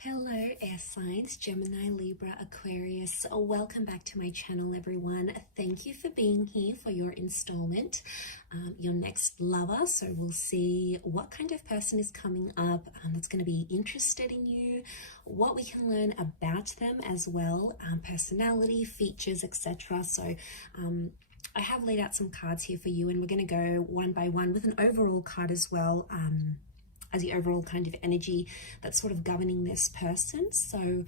Hello, air signs, Gemini, Libra, Aquarius. Welcome back to my channel, everyone. Thank you for being here for your installment, your next lover. So we'll see what kind of person is coming up that's going to be interested in you, what we can learn about them as well, personality, features, etc. So I have laid out some cards here for you, and we're going to go one by one with an overall card as well. As the overall kind of energy that's sort of governing this person. So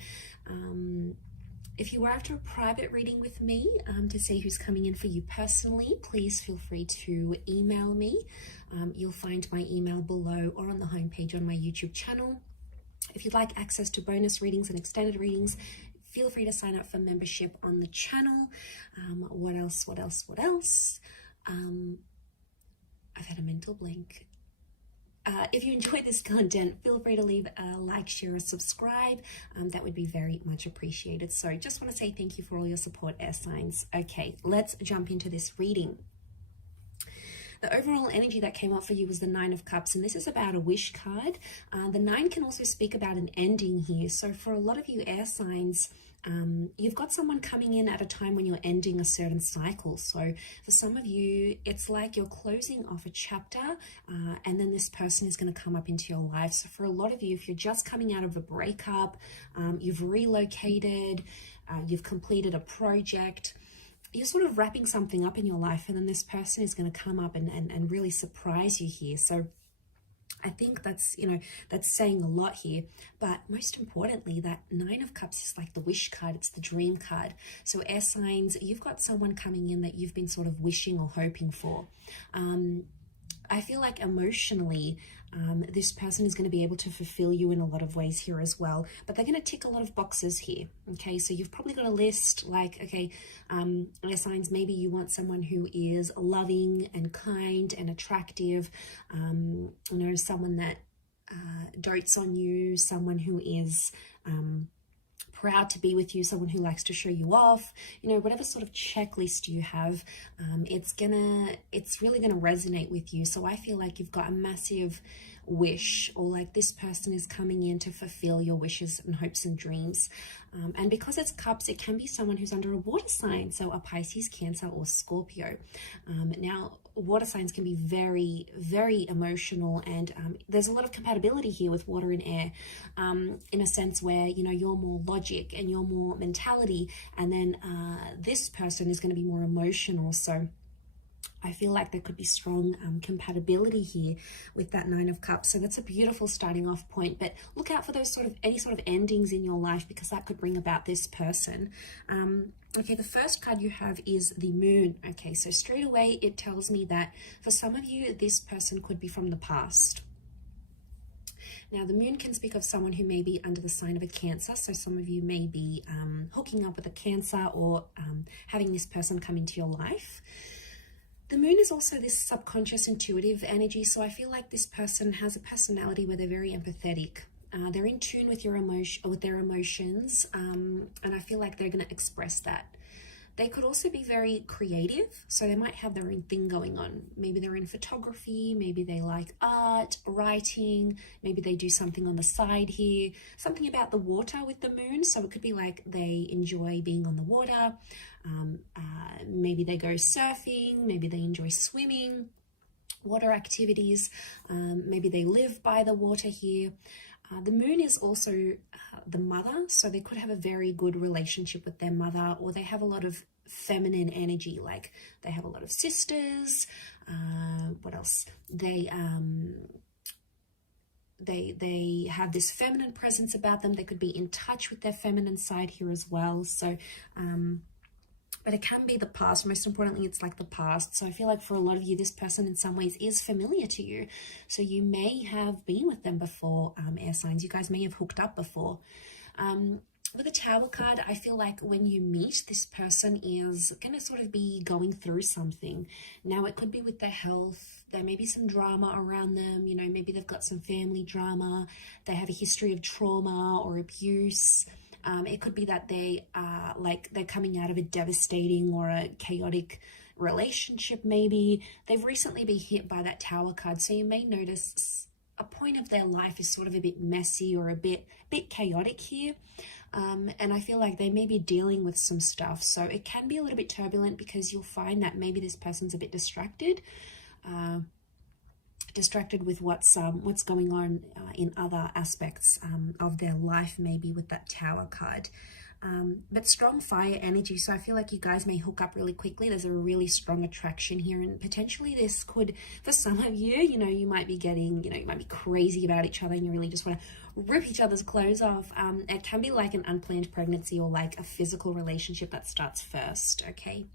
if you were after a private reading with me to see who's coming in for you personally, please feel free to email me. You'll find my email below or on the homepage on my YouTube channel. If you'd like access to bonus readings and extended readings, feel free to sign up for membership on the channel. What else? I've had a mental blank. If you enjoyed this content, feel free to leave a like, share, or subscribe. That would be very much appreciated. So just want to say thank you for all your support, air signs. Okay, let's jump into this reading. The overall energy that came up for you was the Nine of Cups, and this is about a wish card. The Nine can also speak about an ending here. So for a lot of you air signs, you've got someone coming in at a time when you're ending a certain cycle. So for some of you, it's like you're closing off a chapter and then this person is going to come up into your life. So for a lot of you, if you're just coming out of a breakup, you've relocated, you've completed a project, you're sort of wrapping something up in your life, and then this person is going to come up and really surprise you here. So I think that's, that's saying a lot here. But most importantly, that Nine of Cups is like the wish card. It's the dream card. So air signs, you've got someone coming in that you've been sort of wishing or hoping for. I feel like emotionally, this person is going to be able to fulfill you in a lot of ways here as well, but they're going to tick a lot of boxes here. Okay, so you've probably got a list like, okay, air signs, maybe you want someone who is loving and kind and attractive, someone that dotes on you, someone who is proud to be with you, someone who likes to show you off, whatever sort of checklist you have, it's really gonna resonate with you. So I feel like you've got a massive wish, or like this person is coming in to fulfill your wishes and hopes and dreams. And because it's cups, it can be someone who's under a water sign, so a Pisces, Cancer, or Scorpio. Now, water signs can be very, very emotional, and there's a lot of compatibility here with water and air, in a sense where, you're more logic and you're more mentality, and then this person is going to be more emotional. So I feel like there could be strong compatibility here with that Nine of Cups. So that's a beautiful starting off point, but look out for those any sort of endings in your life, because that could bring about this person. Okay, the first card you have is the Moon. Okay, so straight away it tells me that for some of you, this person could be from the past. Now, the Moon can speak of someone who may be under the sign of a Cancer. So some of you may be hooking up with a Cancer, or having this person come into your life. The Moon is also this subconscious intuitive energy. So I feel like this person has a personality where they're very empathetic. They're in tune with their emotions, and I feel like they're going to express that. They could also be very creative, so they might have their own thing going on. Maybe they're in photography, maybe they like art, writing, maybe they do something on the side here, something about the water with the Moon. So it could be like they enjoy being on the water, maybe they go surfing, maybe they enjoy swimming, water activities, maybe they live by the water here. The Moon is also the mother, so they could have a very good relationship with their mother, or they have a lot of feminine energy, like they have a lot of sisters. What else? They have this feminine presence about them. They could be in touch with their feminine side here as well. So but it can be the past. Most importantly, it's like the past. So I feel like for a lot of you, this person in some ways is familiar to you. So you may have been with them before, air signs. You guys may have hooked up before. With a Tower card, I feel like when you meet, this person is going to sort of be going through something. Now, it could be with their health. There may be some drama around them. Maybe they've got some family drama. They have a history of trauma or abuse. It could be that they are they're coming out of a devastating or a chaotic relationship. Maybe they've recently been hit by that Tower card. So you may notice a point of their life is sort of a bit messy or a bit chaotic here. And I feel like they may be dealing with some stuff. So it can be a little bit turbulent because you'll find that maybe this person's a bit distracted. Distracted with what's going on in other aspects of their life, maybe with that Tower card. But strong fire energy, so I feel like you guys may hook up really quickly. There's a really strong attraction here, and potentially this could, for some of you, you might be getting, you might be crazy about each other and you really just want to rip each other's clothes off. It can be like an unplanned pregnancy or like a physical relationship that starts first, okay?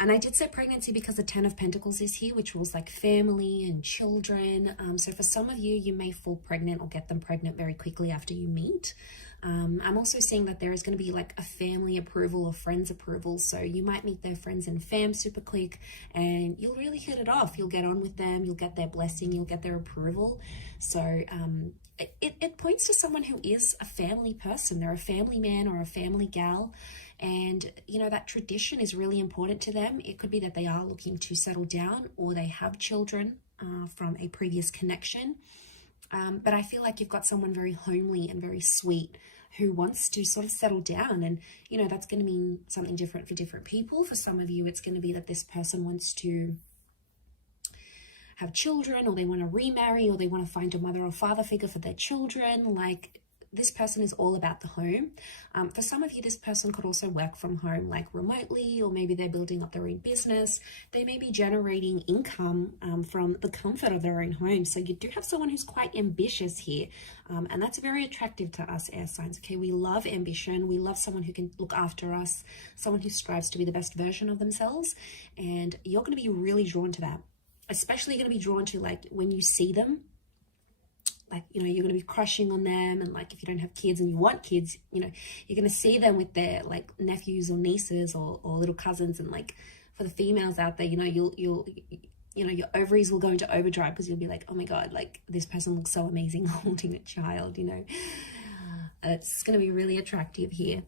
And I did say pregnancy because the 10 of Pentacles is here, which rules like family and children. So for some of you, you may fall pregnant or get them pregnant very quickly after you meet. I'm also seeing that there is going to be like a family approval or friends approval. So you might meet their friends and fam super quick and you'll really hit it off. You'll get on with them. You'll get their blessing. You'll get their approval. So it points to someone who is a family person. They're a family man or a family gal. And, that tradition is really important to them. It could be that they are looking to settle down or they have children from a previous connection. But I feel like you've got someone very homely and very sweet who wants to sort of settle down. And, that's going to mean something different for different people. For some of you, it's going to be that this person wants to have children or they want to remarry or they want to find a mother or father figure for their children. Like, this person is all about the home. For some of you, this person could also work from home, like remotely, or maybe they're building up their own business. They may be generating income from the comfort of their own home. So you do have someone who's quite ambitious here. And that's very attractive to us air signs. Okay, we love ambition. We love someone who can look after us, someone who strives to be the best version of themselves. And you're going to be really drawn to that. Especially going to be drawn to, like, when you see them, like, you're going to be crushing on them. And like, if you don't have kids and you want kids, you're going to see them with their like nephews or nieces or little cousins. And like, for the females out there, you'll your ovaries will go into overdrive because you'll be like, oh my God, like, this person looks so amazing holding a child, It's going to be really attractive here.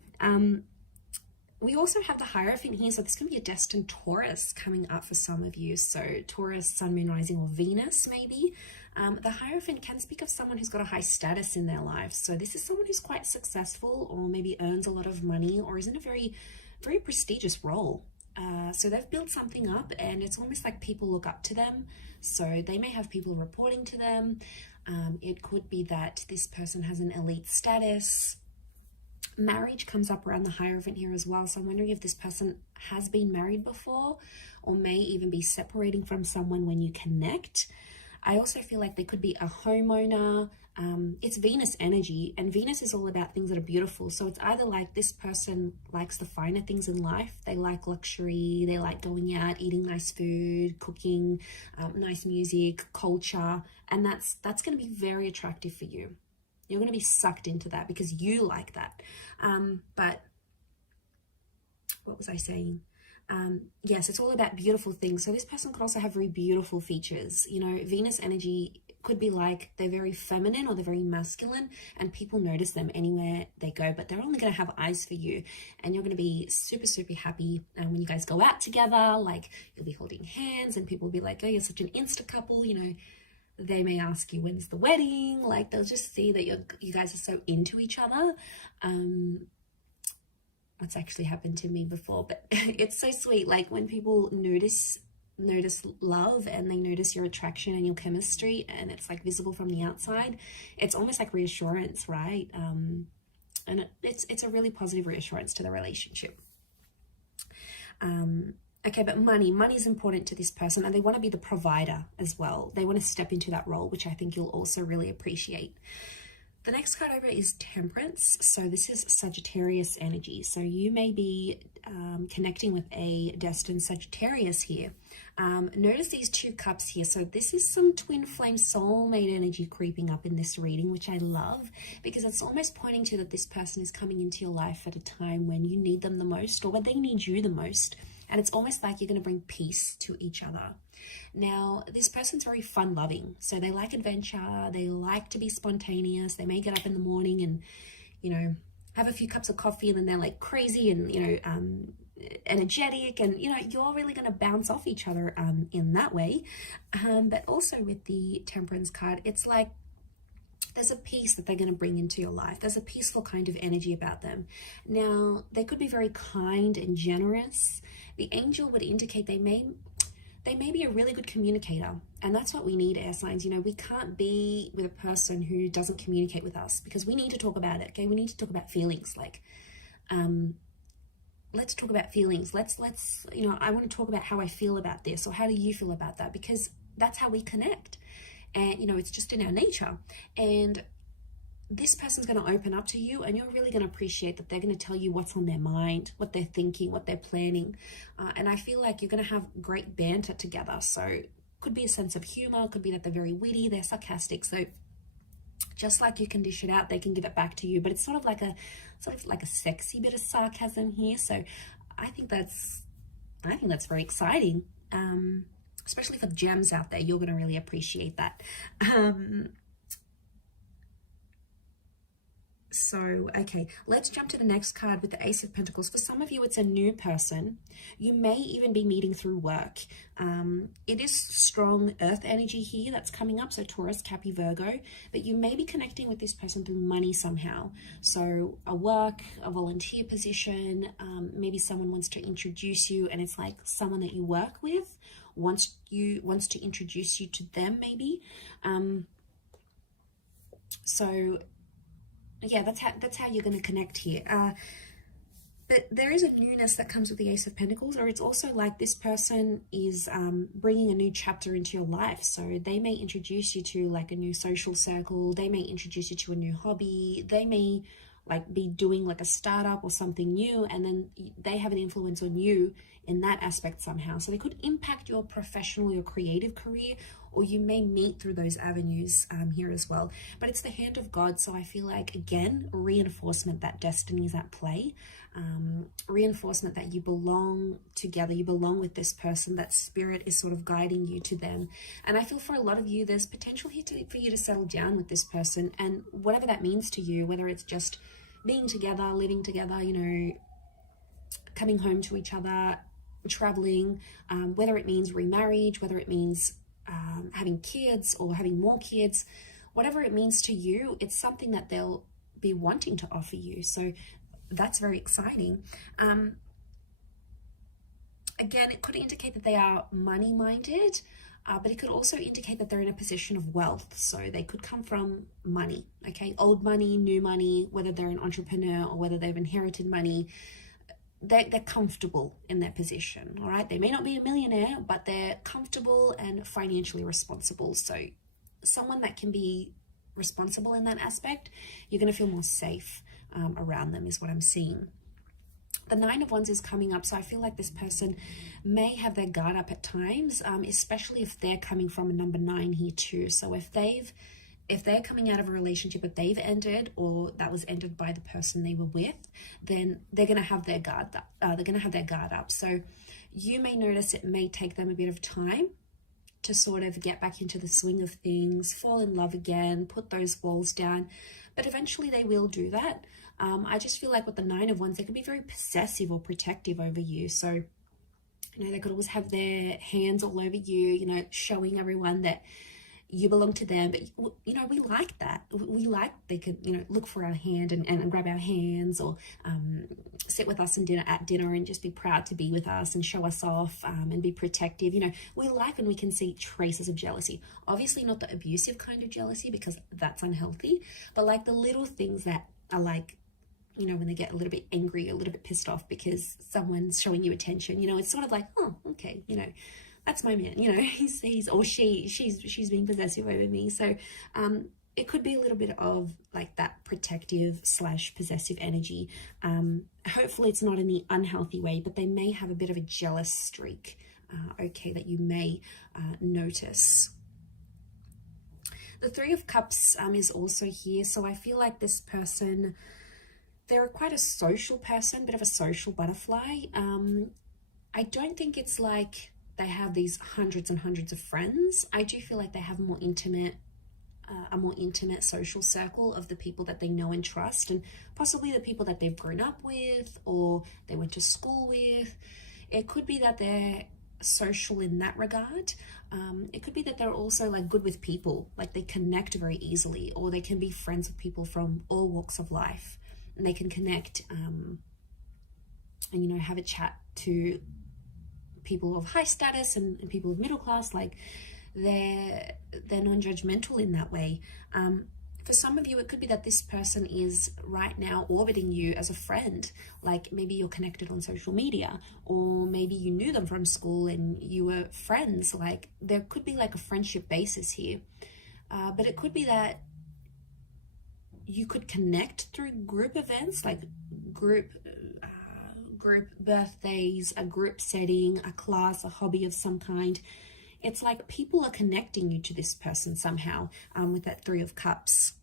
We also have the Hierophant here, so this can be a destined Taurus coming up for some of you. So Taurus, Sun, Moon, Rising, or Venus maybe. The Hierophant can speak of someone who's got a high status in their life. So this is someone who's quite successful or maybe earns a lot of money or is in a very, very prestigious role. So they've built something up and it's almost like people look up to them. So they may have people reporting to them. It could be that this person has an elite status. Marriage comes up around the Hierophant here as well. So I'm wondering if this person has been married before or may even be separating from someone when you connect. I also feel like they could be a homeowner. It's Venus energy, and Venus is all about things that are beautiful. So it's either like this person likes the finer things in life. They like luxury. They like going out, eating nice food, cooking, nice music, culture. And that's going to be very attractive for you. You're going to be sucked into that because you like that. But what was I saying? Yes, it's all about beautiful things. So this person could also have very beautiful features. Venus energy could be like they're very feminine or they're very masculine and people notice them anywhere they go, but they're only going to have eyes for you and you're going to be super, super happy. And when you guys go out together, like you'll be holding hands and people will be like, oh, you're such an Insta couple, They may ask you, when's the wedding? Like, they'll just see that you guys are so into each other. What's actually happened to me before, but it's so sweet. Like when people notice love and they notice your attraction and your chemistry and it's like visible from the outside, it's almost like reassurance, right? And it's a really positive reassurance to the relationship. Okay, but money is important to this person and they want to be the provider as well. They want to step into that role, which I think you'll also really appreciate. The next card over is Temperance. So this is Sagittarius energy. So you may be connecting with a destined Sagittarius here. Notice these 2 cups here. So this is some twin flame soulmate energy creeping up in this reading, which I love because it's almost pointing to that this person is coming into your life at a time when you need them the most or when they need you the most. And it's almost like you're going to bring peace to each other. Now, this person's very fun-loving. So they like adventure. They like to be spontaneous. They may get up in the morning and, have a few cups of coffee and then they're like crazy and, energetic, and you're really going to bounce off each other in that way. But also with the Temperance card, it's like there's a peace that they're going to bring into your life. There's a peaceful kind of energy about them. Now, they could be very kind and generous. The angel would indicate they may be a really good communicator, and that's what we need, air signs. We can't be with a person who doesn't communicate with us, because we need to talk about it. Okay, we need to talk about feelings. Like, let's talk about feelings. Let's I want to talk about how I feel about this, or how do you feel about that, because that's how we connect. And it's just in our nature. And this person's going to open up to you, and you're really going to appreciate that they're going to tell you what's on their mind, what they're thinking, what they're planning. And I feel like you're going to have great banter together. So could be a sense of humor, could be that they're very witty, they're sarcastic. So just like you can dish it out, they can give it back to you. But it's sort of like a sexy bit of sarcasm here. So I think that's very exciting. Especially for the gems out there, you're going to really appreciate that. So, okay, let's jump to the next card with the Ace of Pentacles. For some of you, it's a new person. You may even be meeting through work. It is strong earth energy here that's coming up, so Taurus, Capi, Virgo. But you may be connecting with this person through money somehow. So a work, a volunteer position, maybe someone wants to introduce you, and it's like someone that you work with wants to introduce you to them, maybe. So yeah, that's how you're going to connect here. But there is a newness that comes with the Ace of Pentacles, or it's also like this person is bringing a new chapter into your life. So they may introduce you to like a new social circle. They may introduce you to a new hobby. They may like be doing like a startup or something new, and then they have an influence on you in that aspect somehow. So they could impact your professional, your creative career, or you may meet through those avenues here as well. But it's the hand of God, so I feel like, again, reinforcement that destiny is at play. Reinforcement that you belong together, you belong with this person, that spirit is sort of guiding you to them. And I feel for a lot of you, there's potential here for you to settle down with this person, and whatever that means to you, whether it's just being together, living together, coming home to each other, traveling, whether it means remarriage, whether it means having kids or having more kids, whatever it means to you, it's something that they'll be wanting to offer you. So that's very exciting. Again, it could indicate that they are money-minded, but it could also indicate that they're in a position of wealth. So they could come from money, okay? Old money, new money, whether they're an entrepreneur or whether they've inherited money, they're comfortable in their position, all right? They may not be a millionaire, but they're comfortable and financially responsible. So someone that can be responsible in that aspect, you're going to feel more safe around them is what I'm seeing. The Nine of Wands is coming up, so I feel like this person may have their guard up at times, especially if they're coming from a number 9 here too. So if they're coming out of a relationship that they've ended, or that was ended by the person they were with, then they're going to have their guard up. So you may notice it may take them a bit of time to sort of get back into the swing of things, fall in love again, put those walls down, but eventually they will do that. I just feel like with the Nine of Wands, they could be very possessive or protective over you. So, they could always have their hands all over you, showing everyone that you belong to them. But, we like that. We like they could, look for our hand and grab our hands, or sit with us at dinner and just be proud to be with us and show us off, and be protective. We like when we can see traces of jealousy. Obviously not the abusive kind of jealousy, because that's unhealthy, but like the little things that are like, when they get a little bit angry, a little bit pissed off because someone's showing you attention, it's sort of like, oh, okay, that's my man, he's or she's being possessive over me. So it could be a little bit of like that protective / possessive energy. Hopefully it's not in the unhealthy way, but they may have a bit of a jealous streak, that you may notice. The Three of Cups is also here. So I feel like this person, they're quite a social person, bit of a social butterfly. I don't think it's like they have these hundreds and hundreds of friends. I do feel like they have more intimate a more intimate social circle of the people that they know and trust, and possibly the people that they've grown up with or they went to school with. It could be that they're social in that regard. It could be that they're also like good with people, like they connect very easily, or they can be friends with people from all walks of life, and they can connect and, you know, have a chat to people of high status and people of middle class. Like they're non-judgmental in that way. For some of you, it could be that this person is right now orbiting you as a friend. Like maybe you're connected on social media, or maybe you knew them from school and you were friends. Like there could be like a friendship basis here. But it could be that you could connect through group events, like group birthdays, a group setting, a class, a hobby of some kind. It's like people are connecting you to this person somehow, with that Three of Cups.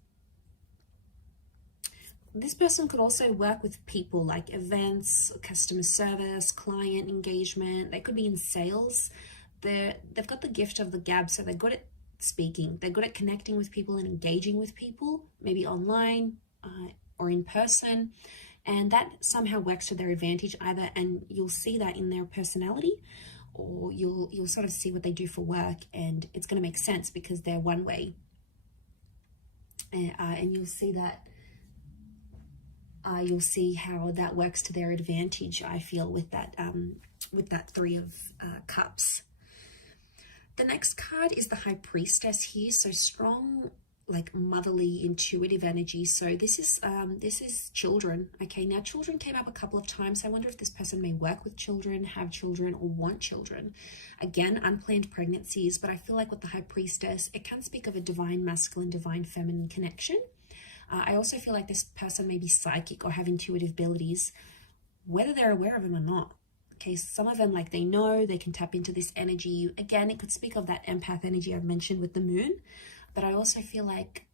This person could also work with people, like events, customer service, client engagement. They could be in sales. They've got the gift of the gab, so they're good at speaking. They're good at connecting with people and engaging with people, maybe online or in person. And that somehow works to their advantage either, and you'll see that in their personality, or you'll sort of see what they do for work, and it's going to make sense because they're one way. And you'll see that you'll see how that works to their advantage, I feel, with that Three of Cups. The next card is the High Priestess here. So strong, like motherly, intuitive energy. So this is children. Okay, now children came up a couple of times. I wonder if this person may work with children, have children, or want children. Again, unplanned pregnancies, but I feel like with the High Priestess, it can speak of a divine masculine, divine feminine connection. I also feel like this person may be psychic or have intuitive abilities, whether they're aware of them or not. Okay, some of them, like they know, they can tap into this energy. Again, it could speak of that empath energy I've mentioned with the moon. But I also feel like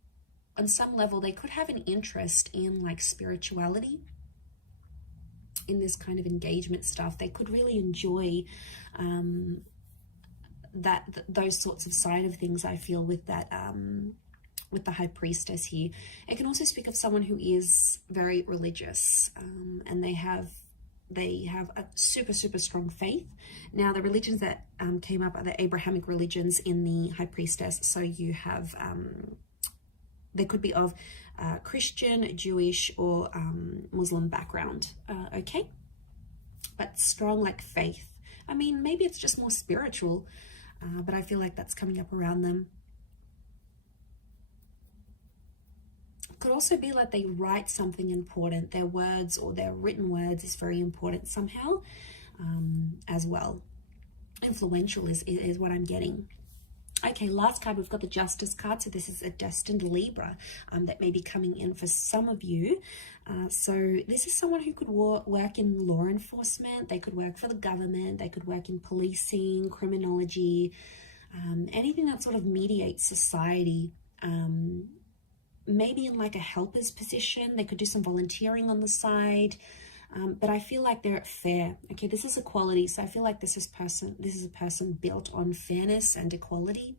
on some level, they could have an interest in like spirituality, in this kind of engagement stuff. They could really enjoy those sorts of side of things, I feel, with that, with the High Priestess here. It can also speak of someone who is very religious, and they have a super strong faith. Now the religions that came up are the Abrahamic religions in the High Priestess. So you have they could be of Christian, Jewish, or Muslim background. Okay, but strong like faith. I mean, maybe it's just more spiritual, but I feel like that's coming up around them. Could also be like they write something important. Their words or their written words is very important somehow, as well. Influential is what I'm getting. Okay, last card, we've got the Justice card. So this is a destined Libra that may be coming in for some of you. So this is someone who could work in law enforcement. They could work for the government. They could work in policing, criminology, anything that sort of mediates society. Maybe in like a helper's position. They could do some volunteering on the side. But I feel like they're fair. Okay, this is equality. So I feel like this is a person built on fairness and equality.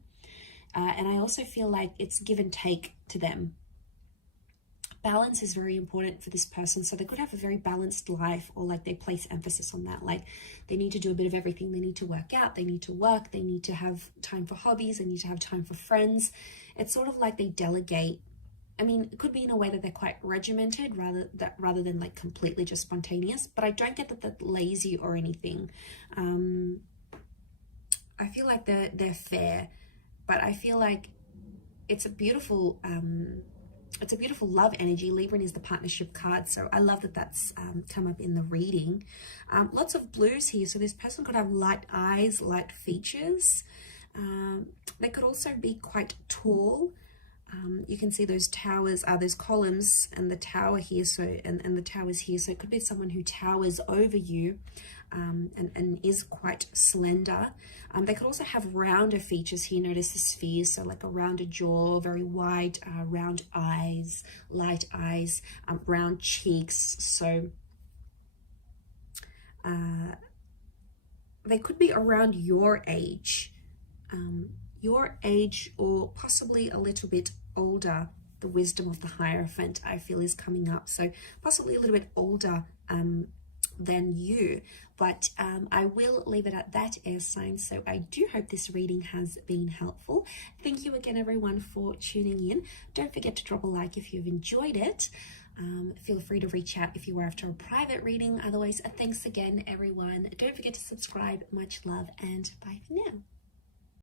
And I also feel like it's give and take to them. Balance is very important for this person. So they could have a very balanced life, or like they place emphasis on that. Like they need to do a bit of everything. They need to work out. They need to work. They need to have time for hobbies. They need to have time for friends. It's sort of like they delegate. I mean, it could be in a way that they're quite regimented rather than like completely just spontaneous, but I don't get that they're lazy or anything. I feel like they're fair, but I feel like it's a beautiful love energy. Libra is the partnership card, so I love that that's come up in the reading. Lots of blues here, so this person could have light eyes, light features. They could also be quite tall. You can see those towers, those columns, and the tower here. So and the towers here. So it could be someone who towers over you, and is quite slender. They could also have rounder features here. Notice the spheres, so like a rounder jaw, very wide, round eyes, light eyes, round cheeks. So they could be around your age, or possibly a little bit older. The wisdom of the Hierophant, I feel, is coming up. So possibly a little bit older than you, but I will leave it at that, air signs. So I do hope this reading has been helpful. Thank you again, everyone, for tuning in. Don't forget to drop a like if you've enjoyed it. Feel free to reach out if you are after a private reading. Otherwise, thanks again, everyone. Don't forget to subscribe. Much love, and bye for now.